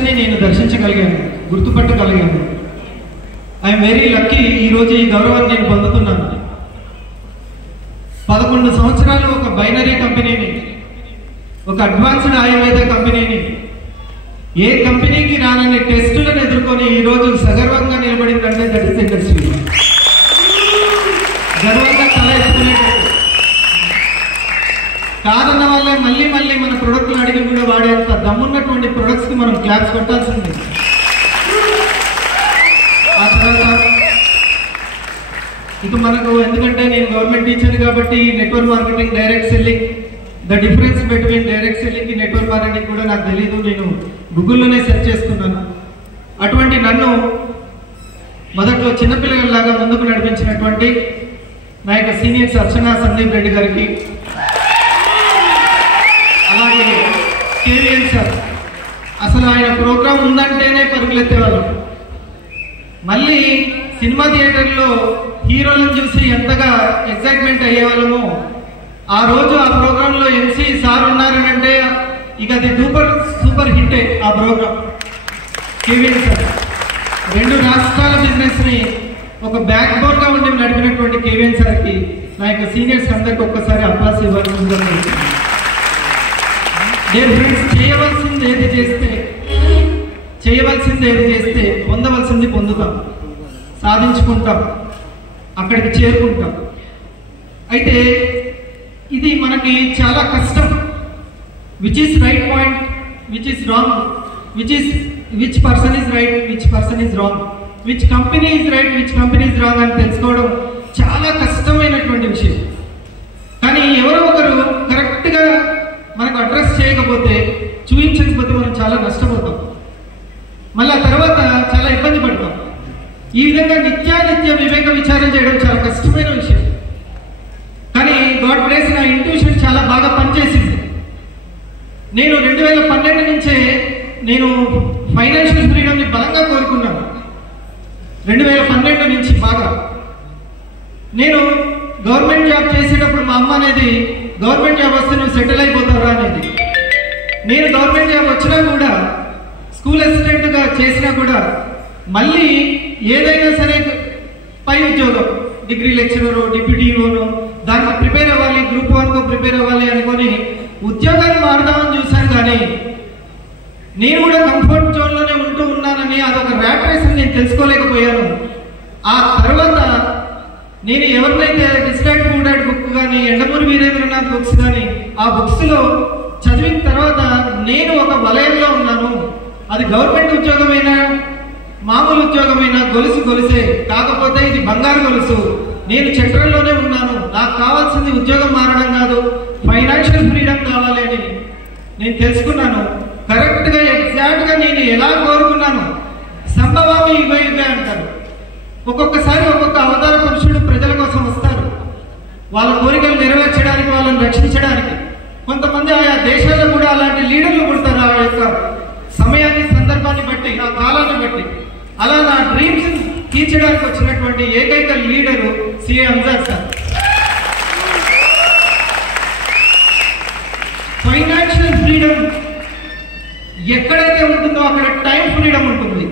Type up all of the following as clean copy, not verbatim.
ఆదర్శాన్ని నేను దర్శించగలిగాను, గుర్తుపట్టగలిగాను. I'm very lucky. ఈరోజు ఈ గౌరవాన్ని నేను పొందుతున్నాను. 11 సంవత్సరాలు ఒక బైనరీ కంపెనీని, ఒక అడ్వాన్స్డ్ ఆయుర్వేద కంపెనీని, ఏ కంపెనీకి రానని టెస్టులను ఎదుర్కొని ఈరోజు సగర్వంగా నిలబడిందంటే దట్ ఇస్ ఇండస్ట్రీ. గర్వంగా తల ఎత్తుకునేటట్టు కాదన్న వాళ్ళే మళ్ళీ మళ్ళీ మన ప్రొడక్ట్లు అడిగి కూడా వాడేంత దమ్మున్నటువంటి ప్రొడక్ట్స్కి మనం క్లాప్స్ కొట్టాల్సిందే. ఆ తర్వాత ఇక మనకు, ఎందుకంటే నేను గవర్నమెంట్ టీచర్ కాబట్టి network marketing, direct selling, the difference between direct సెల్లింగ్కి నెట్వర్క్ మార్కెటింగ్ కూడా నాకు తెలీదు. నేను గూగుల్లోనే సెర్చ్ చేసుకున్నాను. అటువంటి నన్ను మొదట్లో చిన్నపిల్లలాగా ముందుకు నడిపించినటువంటి నా యొక్క సీనియర్స్ అర్చనా సందీప్ రెడ్డి గారికి, అలాగే కేవీఎన్ సార్, అసలు ఆయన ప్రోగ్రాం ఉందంటేనే పరుగులెత్తేవాళ్ళు. మళ్ళీ సినిమా థియేటర్లో హీరోలను చూసి ఎంతగా ఎక్సైట్మెంట్ అయ్యేవాళ్ళమో, ఆ రోజు ఆ ప్రోగ్రాంలో ఎంసీ సార్ ఉన్నారనంటే ఇక అది సూపర్ హిట్టే ఆ ప్రోగ్రాం. కేవీఎన్ సార్ 2 రాష్ట్రాల బిజినెస్ని ఒక బ్యాక్ బోన్గా ఉండి నడిపినటువంటి కేవీఎన్ సార్కి, నా యొక్క సీనియర్స్ అందరికి ఒక్కసారి అప్లాస్ ఇవ్వాల్సిందిగా కోరుతున్నాను. డియర్ ఫ్రెండ్స్, చేయవలసింది ఏది చేస్తే పొందవలసింది పొందుతాం, సాధించుకుంటాం, అక్కడికి చేరుకుంటాం. అయితే ఇది మనకి చాలా కష్టం. Which is right point, which is wrong, which person is right, which person is wrong, which company is right, which company is wrong అని తెలుసుకోవడం చాలా కష్టమైనటువంటి విషయం. కానీ ఎవరో ఒకరు కరెక్ట్గా మనకు అడ్రస్ చేయకపోతే, చూపించకపోతే మనం చాలా నష్టపోతాం. మళ్ళీ ఆ తర్వాత చాలా ఇబ్బంది పడతాం. ఈ విధంగా నిత్యానిత్య వివేక విచారం చేయడం చాలా కష్టమైన విషయం. కానీ గాడ్ బ్లెస్, నా ఇంట్యూషన్ చాలా బాగా పనిచేసింది. నేను 2012 నుంచే నేను ఫైనాన్షియల్ ఫ్రీడమ్ని బలంగా కోరుకున్నాను. 2012 నుంచి బాగా. నేను గవర్నమెంట్ జాబ్ చేసేటప్పుడు మా అమ్మ అనేది, గవర్నమెంట్ జాబ్ వస్తే నువ్వు సెటిల్ అయిపోతావా అనేది. నేను గవర్నమెంట్ జాబ్ వచ్చినా కూడా, స్కూల్ అసిస్టెంట్గా చేసినా కూడా, మళ్ళీ ఏదైనా సరే పై ఉద్యోగం, డిగ్రీ లెక్చరరు, డిప్యూటీలోను, దానికి ప్రిపేర్ అవ్వాలి, గ్రూప్ 1 ప్రిపేర్ అవ్వాలి అనుకొని ఉద్యోగాన్ని మారుదామని చూశాను. కానీ నేను కూడా కంఫర్ట్ జోన్లోనే ఉంటూ ఉన్నానని, అదొక ర్యాట్ రేస్ అని నేను తెలుసుకోలేకపోయాను. ఆ తర్వాత నేను ఎవరినైతే డిస్ట్రాక్ట్ మూడాడ్ బుక్ కానీ, ఎండమూరి వీరేంద్రనాథ్ బుక్స్ కానీ, ఆ బుక్స్లో చదివిన తర్వాత నేను ఒక వలయంలో ఉన్నాను. అది గవర్నమెంట్ ఉద్యోగమైనా, మామూలు ఉద్యోగమైనా గొలుసే, కాకపోతే ఇది బంగారు గొలుసు. నేను చట్రంలోనే ఉన్నాను. నాకు కావాల్సింది ఉద్యోగం మారడం కాదు, ఫైనాన్షియల్ ఫ్రీడమ్ కావాలి అని నేను తెలుసుకున్నాను. కరెక్ట్గా ఎగ్జాక్ట్గా నేను ఎలా కోరుకున్నాను. సంభవామి యుగ అంటారు. ఒక్కొక్కసారి ఒక్కొక్క అవతార పురుషుడు ప్రజల కోసం వస్తారు, వాళ్ళ కోరికలు నెరవేర్చడానికి, వాళ్ళని రక్షించడానికి. కొంతమంది ఆయా దేశాల్లో కూడా అలాంటి లీడర్లు పుడతారు, ఆ యొక్క సమయాన్ని, సందర్భాన్ని బట్టి, ఆ కాలాన్ని బట్టి. అలా నా డ్రీమ్స్ తీర్చడానికి వచ్చినటువంటి ఏకైక leader CA Amjad sir. Financial freedom ఎక్కడైతే ఉంటుందో అక్కడ టైం ఫ్రీడమ్ ఉంటుంది.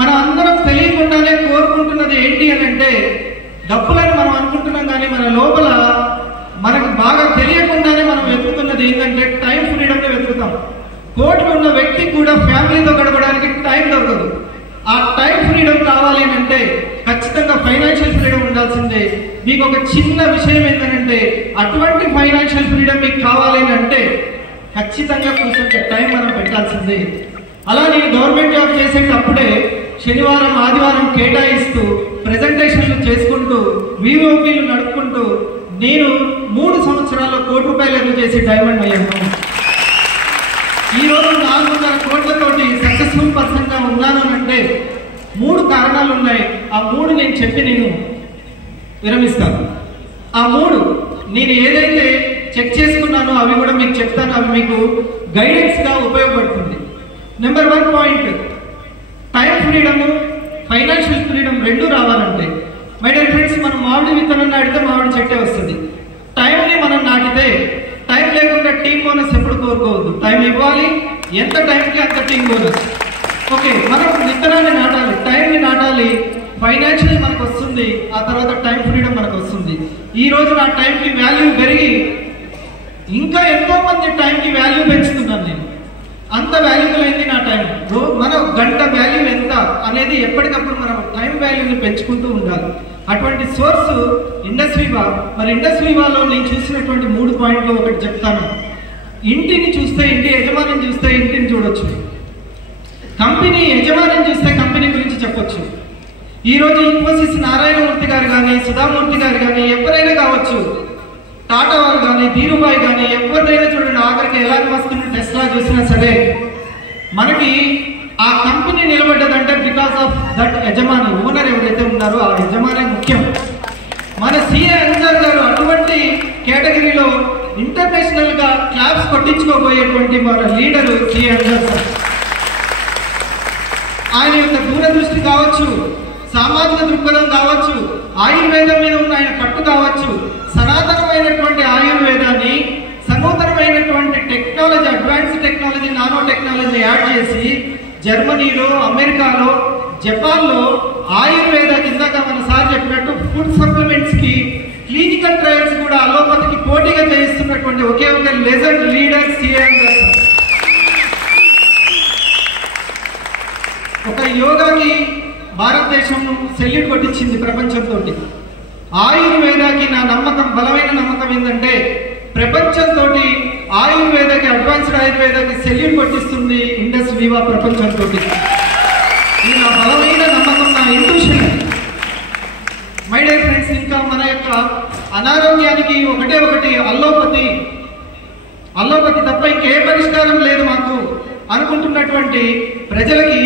మనం అందరం తెలియకుండానే కోరుకుంటున్నది ఏంటి అని అంటే, డబ్బులను మనం అనుకుంటున్నాం, కానీ మన లోపల మనకు బాగా తెలియకుండానే మనం వెతుకుతున్నది ఏంటంటే టైం ఫ్రీడమ్ని వెతుకుతాం. కోట్లు ఉన్న వ్యక్తికి కూడా ఫ్యామిలీతో గడపడానికి టైం దొరకదు. ఆ టైం ఫ్రీడమ్ కావాలి అని అంటే ఖచ్చితంగా ఫైనాన్షియల్ ఫ్రీడమ్ ఉండాల్సిందే. మీకు ఒక చిన్న విషయం ఏంటంటే, అటువంటి ఫైనాన్షియల్ ఫ్రీడమ్ మీకు కావాలి అని అంటే ఖచ్చితంగా కొంచెం టైం మనం పెట్టాల్సిందే. అలా నేను గవర్నమెంట్ జాబ్ చేసేటప్పుడే శనివారం, ఆదివారం కేటాయిస్తూ, ప్రెజెంటేషన్లు చేసుకుంటూ, విఓపీలు నడుపుకుంటూ నేను 3 సంవత్సరాల్లో ₹1,00,00,000 ఎర్న్ చేసి డైమండ్ అయ్యాను. ఈరోజు 400 కోట్లతోటి సక్సెస్ఫుల్ పర్సన్గా ఉన్నాను అంటే 3 కారణాలు ఉన్నాయి. ఆ 3 నేను చెప్పి నేను విరమిస్తాను. ఆ 3 నేను ఏదైతే చెక్ చేసుకున్నానో అవి కూడా మీకు చెప్తాను. అవి మీకు గైడెన్స్గా ఉపయోగపడుతుంది. Number 1 point, time freedom, financial freedom 2 రావాలంటే, మై డియర్ ఫ్రెండ్స్, మనం మామిడి విత్తనం నాటితే మామిడి చెట్టే వస్తుంది. టైంని మనం నాటితే, టైం లేకుండా టీం బోనస్ ఎప్పుడు కోరుకోవద్దు. టైం ఇవ్వాలి, ఎంత టైంకి అంత టీం బోనస్. ఫైనాన్షియల్ మనకు వస్తుంది, ఆ తర్వాత టైం ఫ్రీడమ్ మనకు వస్తుంది. ఈ రోజు నా టైంకి వాల్యూ పెరిగి ఇంకా ఎంతో మంది టైంకి వాల్యూ పెంచుతున్నాను నేను. అంత వాల్యూబుల్ అయింది నా టైం. మన గంట వాల్యూ ఎంత అనేది ఎప్పటికప్పుడు మనం టైం వాల్యూని పెంచుకుంటూ ఉండాలి. అటువంటి సోర్స్ ఇండస్ట్రీవా. మరి ఇండస్ట్రీవాలో నేను చూసినటువంటి 3 పాయింట్లు ఒకటి చెప్తాను. ఇంటిని చూస్తే ఇంటి యజమానిని చూస్తే ఇంటిని చూడొచ్చు, కంపెనీ యజమానిని చూస్తే కంపెనీ గురించి చెప్పొచ్చు. ఈరోజు ఇన్ఫోసిస్ నారాయణమూర్తి గారు కానీ, సుధామూర్తి గారు కానీ, ఎవరైనా కావచ్చు, టాటా వారు కానీ, ధీరుభాయ్ కానీ, ఎవరినైనా చూడండి, ఆఖరికి ఎలాన్ మస్క్ టెస్లా చూసినా సరే మనకి ఆ కంపెనీ నిలబడ్డదంటే బికాస్ ఆఫ్ దట్ యజమాని, ఓనర్ ఎవరైతే ఉన్నారో ఆ యజమాని ముఖ్యం. మన సిఏ అంజార్ గారు అటువంటి కేటగిరీలో ఇంటర్నేషనల్ గా క్లాప్స్ కొట్టించుకోబోయేటువంటి మన లీడరు సిఏ అంజార్ సార్. ఆయన యొక్క దూరదృష్టి కావచ్చు, సామాజిక దృక్పథం కావచ్చు, ఆయుర్వేదం మీద ఉన్న ఆయన పట్టు కావచ్చు, సనాతనమైనటువంటి ఆయుర్వేదాన్ని సనూతనమైనటువంటి technology, advance technology, nano technology add చేసి జర్మనీలో, అమెరికాలో, జపాన్లో ఆయుర్వేద కిందక మన సార్ చెప్పినట్టు ఫుడ్ సప్లిమెంట్స్ కి క్లినికల్ ట్రయల్స్ కూడా అలోపతికి పోటీగా చేయిస్తున్నటువంటి ఒకే ఒక legend leader CA Anjar sir. ఒక యోగాకి భారతదేశం సెల్యూట్ కొట్టించింది ప్రపంచంతో. ఆయుర్వేదాకి నా నమ్మకం, బలమైన నమ్మకం ఏంటంటే ప్రపంచంతో ఆయుర్వేదకి, అడ్వాన్స్డ్ ఆయుర్వేదకి సెల్యూట్ కొట్టిస్తుంది ఇండస్ వివా ప్రపంచంతో. ఇది నా బలమైన నమ్మకం, నా ఇంట్యూషన్. మై డియర్ ఫ్రెండ్స్, ఇంకా మన యొక్క అనారోగ్యానికి ఒకటే ఒకటి అల్లోపతి. అల్లోపతి తప్ప ఇంకే పరిష్కారం లేదు మాకు అనుకుంటున్నటువంటి ప్రజలకి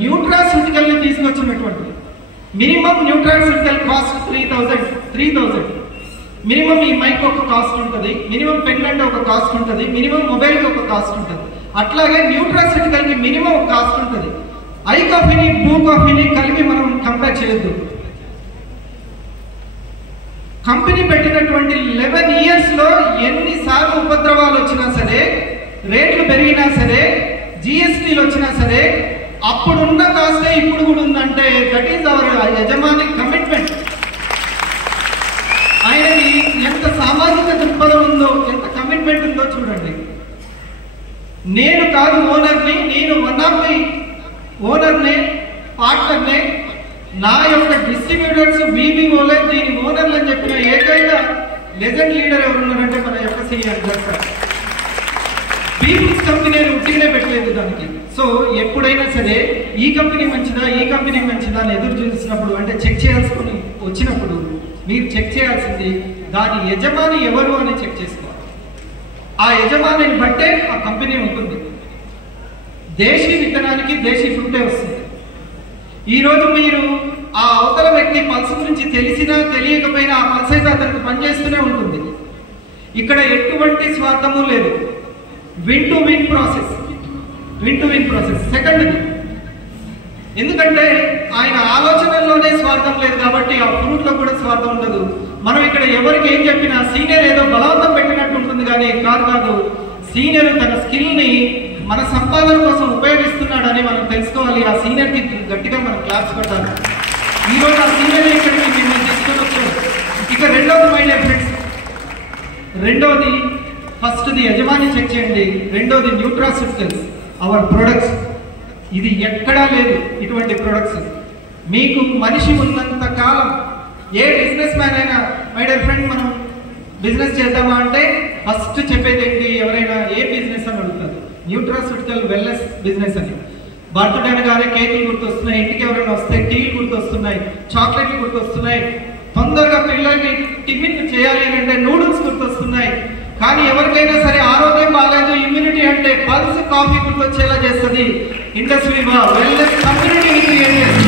న్యూట్రాస్యూటికల్ ని తీసుకొచ్చినటువంటి మినిమం న్యూట్రాస్యూటికల్ కాస్ట్ 3000. మినిమం ఈ మైక్ ఒక కాస్ట్ ఉంటుంది, మినిమం పెన్ అంటే ఒక కాస్ట్ ఉంటుంది, మినిమం మొబైల్ కి ఒక కాస్ట్ ఉంటుంది. అట్లాగే న్యూట్రాస్యూటికల్ కి మినిమం ఒక కాస్ట్ ఉంటుంది. ఐ కాఫీని, బ్లూ కాఫీని కలిపి మనం కంపేర్ చేయొద్దు. కంపెనీ పెట్టినటువంటి 11 years లో ఎన్నిసార్లు ఉపద్రవాలు వచ్చినా సరే, రేట్లు పెరిగినా సరే, జిఎస్టీలు వచ్చినా సరే, అప్పుడున్న కాస్టే ఇప్పుడు కూడా ఉందంటే దట్ ఈస్ అవర్ యజమాని కమిట్మెంట్. ఆయనకి ఎంత సామాజిక దృక్పథం ఉందో, ఎంత కమిట్మెంట్ ఉందో చూడండి. నేను కాదు ఓనర్ని, నేను వన్ ఆఫ్ ది ఓనర్నే, పార్ట్నర్నే. నా యొక్క డిస్ట్రిబ్యూటర్స్ బీబీఓలే దీని ఓనర్లు అని చెప్పిన ఏకైక లెజెండ్ లీడర్ ఎవరున్నారంటే మన యొక్క సిఏ అంజార్ సార్. బీబీస్ కంపెనీ ఉట్టిగానే పెట్టలేదు దానికి. సో ఎప్పుడైనా సరే ఈ కంపెనీ మంచిదా, ఈ కంపెనీ మంచిదా అని ఎదురు చూసినప్పుడు, అంటే చెక్ చేయాల్సుకొని వచ్చినప్పుడు మీరు చెక్ చేయాల్సింది దాని యజమాని ఎవరు అని చెక్ చేసుకోవాలి. ఆ యజమానిని బట్టే ఆ కంపెనీ ఉంటుంది. దేశీ విత్తనానికి దేశీ ఫ్రూటే వస్తుంది. ఈరోజు మీరు ఆ అవతల వ్యక్తి పల్స్ గురించి తెలిసినా తెలియకపోయినా ఆ పల్స్ అయితే అతనికి పనిచేస్తూనే ఉంటుంది. ఇక్కడ ఎటువంటి స్వార్థము లేదు. Win to win process. Second, ఎందుకంటే ఆయన ఆలోచనల్లోనే స్వార్థం లేదు కాబట్టి ఆ ఫ్రూట్ లో కూడా స్వార్థం ఉండదు. మనం ఇక్కడ ఎవరికి ఏం చెప్పినా సీనియర్ ఏదో బలవంతం పెట్టినట్టు ఉంటుంది, కానీ కాదు. సీనియర్ తన స్కిల్ ని మన సంపాదన కోసం ఉపయోగిస్తున్నాడని మనం తెలుసుకోవాలి. ఆ సీనియర్ కి గట్టిగా మనం క్లాప్స్ కొట్టాలి. ఈ రోజు ఆ సీనియర్ ఇక్కడికి మిమ్మల్ని తీసుకొని వచ్చారు. ఇక రెండోది మై డియర్ ఫ్రెండ్స్, ఫస్ట్ది యజమాని చెక్ చేయండి, రెండోది న్యూట్రాస్యూటికల్స్, అవర్ ప్రొడక్ట్స్. ఇది ఎక్కడా లేదు ఇటువంటి ప్రొడక్ట్స్. మీకు మనిషి ఉన్నంత కాలం ఏ బిజినెస్ మ్యాన్ అయినా, మై డియర్ ఫ్రెండ్, మనం బిజినెస్ చేద్దామా అంటే ఫస్ట్ చెప్పేది ఏంటి? ఎవరైనా ఏ బిజినెస్ అని అడుగుతారు. న్యూట్రాస్యూటికల్ వెల్నెస్ బిజినెస్ అని. బర్త్డే అనగానే కేకులు గుర్తొస్తున్నాయి, ఇంటికి ఎవరైనా వస్తే టీలు గుర్తొస్తున్నాయి, చాక్లెట్లు గుర్తొస్తున్నాయి, తొందరగా పిల్లలకి టిఫిన్ చేయాలి అంటే నూడిల్స్ గుర్తొస్తున్నాయి. కానీ ఎవరికైనా సరే ఆరోగ్యం బాగాలేదు, ఇమ్యూనిటీ అంటే పల్స్ కాఫీ గుర్తొచ్చేలా చేస్తుంది. ఇండస్ట్రీ వెల్నెస్ కమ్యూనిటీని క్రియేట్ చేస్తుంది.